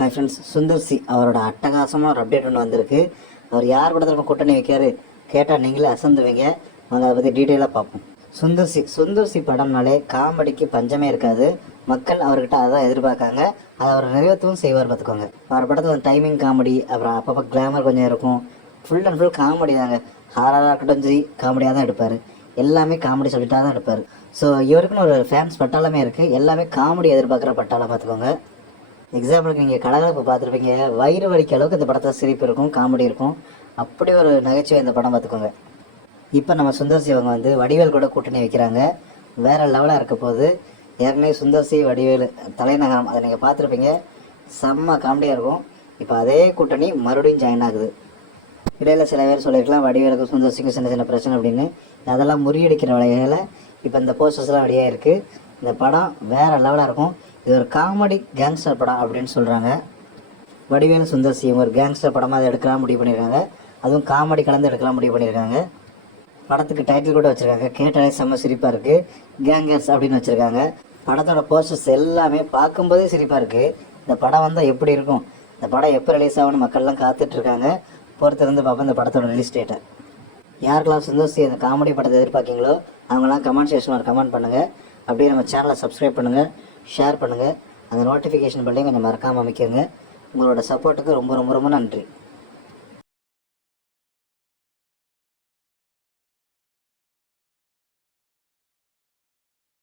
Hi friends Sundar C அவரோட அட்டகாசமாக ஒரு அப்டேட் ஒன்று வந்திருக்கு அவர் யார் கூட நம்ம கூட்டணி வைக்காரு கேட்டால் நீங்களே அசந்துவீங்க வாங்க அதை பற்றி டீட்டெயிலாக பார்ப்போம் சுந்தர் சி சுந்தர் சி படம்னாலே காமெடிக்கு பஞ்சமே இருக்காது மக்கள் அவர்கிட்ட அதான் எதிர்பார்க்காங்க அதை அவர் நிறைவேற்றவும் செய்வார் பார்த்துக்கோங்க அவர் படத்தில் டைமிங் காமெடி அப்புறம் அப்பப்போ கிளாமர் கொஞ்சம் இருக்கும் ஃபுல் அண்ட் ஃபுல் காமெடி தாங்க. ஹாரராக இருக்கட்டும் சரி காமெடியாக தான் எடுப்பார். எல்லாமே காமெடி சொல்லிட்டா தான் எடுப்பார். ஸோ இவருக்குன்னு ஒரு ஃபேன்ஸ் பட்டாளமே இருக்குது எல்லாமே காமெடி எதிர்பார்க்குற பட்டாளம் பார்த்துக்கோங்க எக்ஸாம்பிளுக்கு நீங்கள் கலகலப்பு பார்த்துருப்பீங்க. வயிறு வலிக்க அளவுக்கு இந்த படத்தில் சிரிப்பு இருக்கும் காமெடி இருக்கும். அப்படி ஒரு நகைச்சுவை இந்த படம் பார்த்துக்கோங்க. இப்போ நம்ம சுந்தர்சி அவங்க வந்து வடிவேல் கூட கூட்டணி வைக்கிறாங்க. வேறு லெவலாக இருக்க போது ஏற்கனவே சுந்தர் சி வடிவேல் தலைநகரம் அதை நீங்கள் பார்த்துருப்பீங்க. செம்ம காமெடியாக இருக்கும். இப்போ அதே கூட்டணி மறுபடியும் ஜாயின் ஆகுது. இடையில சில பேர் சொல்லியிருக்கலாம் வடிவேலுக்கும் சுந்தர் சிங்கும் சின்ன சின்ன பிரச்சனை அப்படின்னு. அதெல்லாம் முறியடிக்கிற வகையில் இப்போ இந்த போஸ்டர்ஸ்லாம் ரெடியாக இருக்குது இந்த படம் வேறு லெவலாக இருக்கும். இது ஒரு காமெடி கேங்ஸ்டர் படம் அப்படின்னு சொல்கிறாங்க வடிவேலு சுந்தர் சிஎம் ஒரு கேங்ஸ்டர் படமாக அதை எடுக்கலாம் முடிவு பண்ணியிருக்காங்க. அதுவும் காமெடி கலந்து எடுக்கலாம் முடிவு பண்ணியிருக்காங்க. படத்துக்கு டைட்டில் கூட வச்சுருக்காங்க. கேட்டாலே செம்ம சிரிப்பாக இருக்குது கேங்கர்ஸ் அப்படின்னு வச்சுருக்காங்க. படத்தோட போஸ்டர்ஸ் எல்லாமே பார்க்கும்போதே சிரிப்பாக இருக்குது இந்த படம் வந்தால் எப்படி இருக்கும்? இந்த படம் எப்போ ரிலீஸ் ஆகும்னு மக்கள்லாம் காத்துட்ருக்காங்க பொறுத்திருந்து பார்ப்போம் இந்த படத்தோட ரிலீஸ் டேட்டை யாருக்கெல்லாம் சந்தோஷி இந்த காமெடி படத்தை எதிர்பார்க்கீங்களோ அவங்களாம் கமெண்ட் செக்ஷனில் கமெண்ட் பண்ணுங்கள் அப்படியே நம்ம சேனலை சப்ஸ்கிரைப் பண்ணுங்கள் ஷேர் பண்ணுங்கள் அந்த நோட்டிஃபிகேஷன் பெல்லையும் கொஞ்சம் மறக்காமல் அமைக்கிறங்க. உங்களோட சப்போர்ட்டுக்கு ரொம்ப ரொம்ப ரொம்ப நன்றி.